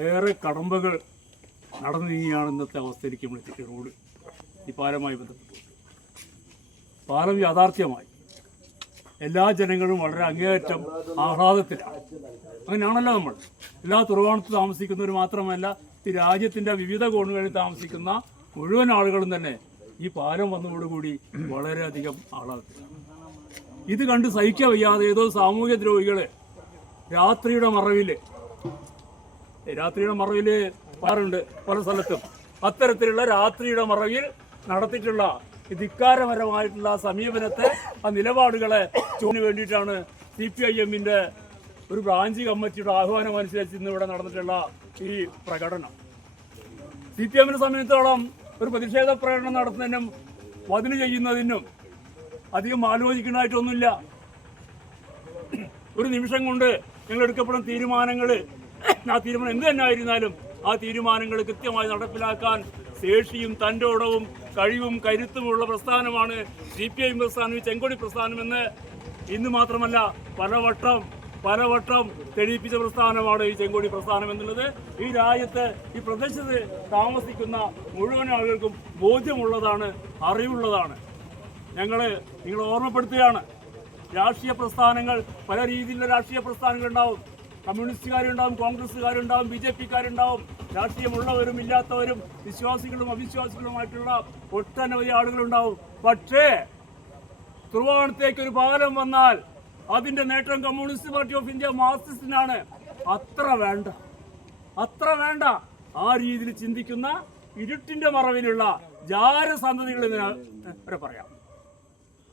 ഏറെ കടമ്പകൾ നടന്നു നീങ്ങിയാണ് ഇന്നത്തെ അവസ്ഥയിലേക്ക് നമ്മൾ എത്തിക്കുക. റോഡ് ഈ പാലമായി ബന്ധപ്പെട്ട്. പാലം യാഥാർത്ഥ്യമായി. എല്ലാ ജനങ്ങളും വളരെ അങ്ങേയറ്റം ആഹ്ലാദത്തിലാണ്. അങ്ങനെയാണല്ലോ നമ്മൾ. എല്ലാ തുറവാണത്ത് താമസിക്കുന്നവർ മാത്രമല്ല ഈ രാജ്യത്തിന്റെ വിവിധ കോണുകളിൽ താമസിക്കുന്ന മുഴുവൻ ആളുകളും തന്നെ ഈ പാലം വന്നതോടുകൂടി വളരെയധികം ആഹ്ലാദത്തിലാണ്. ഇത് കണ്ട് സഹിക്കാൻ വയ്യാതെ ഏതോ സാമൂഹ്യ ദ്രോഹികൾ രാത്രിയുടെ മറവിൽ രാത്രിയുടെ മറവിൽ പാറുണ്ട് പല സ്ഥലത്തും. അത്തരത്തിലുള്ള രാത്രിയുടെ മറവിൽ നടത്തിയിട്ടുള്ള ധിക്കാരപരമായിട്ടുള്ള സമീപനത്തെ ആ നിലപാടുകളെ ചൂണ്ടി വേണ്ടിയിട്ടാണ് സി പി ഐ എമ്മിന്റെ ഒരു ബ്രാഞ്ച് കമ്മിറ്റിയുടെ ആഹ്വാനം അനുസരിച്ച് ഇന്ന് ഇവിടെ നടന്നിട്ടുള്ള ഈ പ്രകടനം. സി പി എമ്മിനെ സംബന്ധിച്ചോളം ഒരു പ്രതിഷേധ പ്രകടനം നടത്തുന്നതിനും വതിന് ചെയ്യുന്നതിനും അധികം ആലോചിക്കുന്നതായിട്ടൊന്നുമില്ല. ഒരു നിമിഷം കൊണ്ട് ഞങ്ങൾ എടുക്കപ്പെടുന്ന തീരുമാനങ്ങൾ ആ തീരുമാനം എന്ത് തന്നെ ആയിരുന്നാലും ആ തീരുമാനങ്ങൾ കൃത്യമായി നടപ്പിലാക്കാൻ ശേഷിയും തന്റോടവും കഴിവും കരുത്തുമുള്ള പ്രസ്ഥാനമാണ് സി പി ഐ പ്രസ്ഥാനം ഈ ചെങ്കൊടി പ്രസ്ഥാനം എന്ന് ഇന്ന് മാത്രമല്ല പലവട്ടം പലവട്ടം തെളിയിപ്പിച്ച പ്രസ്ഥാനമാണ് ഈ ചെങ്കൊടി പ്രസ്ഥാനം എന്നുള്ളത്. ഈ രാജ്യത്ത് ഈ പ്രദേശത്ത് താമസിക്കുന്ന മുഴുവൻ ആളുകൾക്കും ബോധ്യമുള്ളതാണ് അറിവുള്ളതാണ്. ഞങ്ങൾ നിങ്ങൾ ഓർമ്മപ്പെടുത്തുകയാണ്. രാഷ്ട്രീയ പ്രസ്ഥാനങ്ങൾ പല രീതിയിലുള്ള രാഷ്ട്രീയ പ്രസ്ഥാനങ്ങൾ ഉണ്ടാവും. കമ്മ്യൂണിസ്റ്റുകാരുണ്ടാവും കോൺഗ്രസ്സുകാരുണ്ടാവും ബി ജെ പിക്കാരുണ്ടാവും രാഷ്ട്രീയമുള്ളവരും ഇല്ലാത്തവരും വിശ്വാസികളും അവിശ്വാസികളുമായിട്ടുള്ള ഒട്ടനവധി ആളുകളുണ്ടാവും. പക്ഷേ തുറവാണത്തേക്ക് ഒരു പാലം വന്നാൽ അതിന്റെ നേട്ടം കമ്മ്യൂണിസ്റ്റ് പാർട്ടി ഓഫ് ഇന്ത്യ മാർക്സിസ്റ്റിനാണ്. അത്ര വേണ്ട. അത്ര വേണ്ട. ആ രീതിയിൽ ചിന്തിക്കുന്ന ഇരുട്ടിന്റെ മറവിലുള്ള ജാരസന്തതികൾ എന്ന് ഞാൻ പറയാം.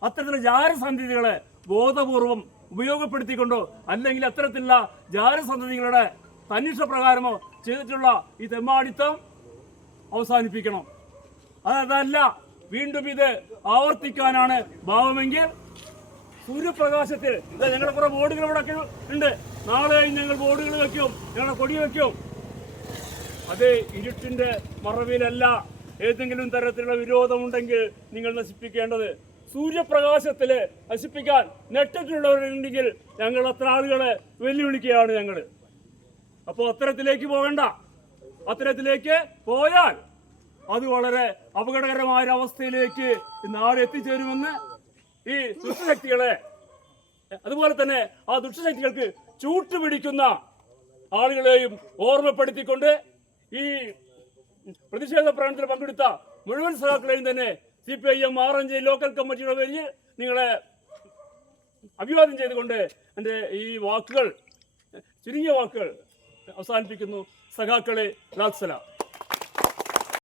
അത്തരത്തിലുള്ള ജാരസന്തതികളെ ബോധപൂർവം ഉപയോഗപ്പെടുത്തിക്കൊണ്ടോ? അല്ലെങ്കിൽ അത്തരത്തിലുള്ള ജാരസന്തതികളുടെ തന്നിഷ്ട പ്രകാരമോ ചെയ്തിട്ടുള്ള ഈ തെമ്മാടിത്തം അവസാനിപ്പിക്കണം. അതല്ല വീണ്ടും ഇത് ആവർത്തിക്കാനാണ് ഭാവമെങ്കിൽ സൂര്യപ്രകാശത്തിൽ ഞങ്ങളുടെ കുറെ ബോർഡുകൾ ഇവിടെ ഉണ്ട്. നാളെ കഴിഞ്ഞ് ഞങ്ങൾ ബോർഡുകൾ വെക്കും ഞങ്ങളുടെ കൊടി വെക്കും. അത് ഇരുട്ടിന്റെ മറവിലല്ല. ഏതെങ്കിലും തരത്തിലുള്ള വിരോധമുണ്ടെങ്കിൽ നിങ്ങൾ നശിപ്പിക്കേണ്ടത് സൂര്യപ്രകാശത്തിൽ നശിപ്പിക്കാൻ നെട്ടിട്ടുള്ളവരുണ്ടെങ്കിൽ ഞങ്ങൾ അത്ര ആളുകളെ വെല്ലുവിളിക്കുകയാണ് ഞങ്ങൾ. അപ്പോൾ അത്തരത്തിലേക്ക് പോകണ്ട. അത്തരത്തിലേക്ക് പോയാൽ അത് വളരെ അപകടകരമായ അവസ്ഥയിലേക്ക് നാട് എത്തിച്ചേരുമെന്ന് ഈ ദുഷ്ടശക്തികളെ അതുപോലെ തന്നെ ആ ദുഷ്ടശക്തികൾക്ക് ചൂട്ടുപിടിക്കുന്ന ആളുകളെയും ഓർമ്മപ്പെടുത്തിക്കൊണ്ട് ഈ പ്രതിഷേധ പ്രകടനത്തിൽ പങ്കെടുത്ത മുഴുവൻ സഹാക്കളെയും തന്നെ C P I M J local കമ്മിറ്റിയുടെ പേരിൽ നിങ്ങളെ അഭിവാദ്യം ചെയ്തുകൊണ്ട് എന്റെ ഈ വാക്കുകൾ ചുരുങ്ങിയ വാക്കുകൾ അവസാനിപ്പിക്കുന്നു. സഖാക്കളെ ലാൽസലാം.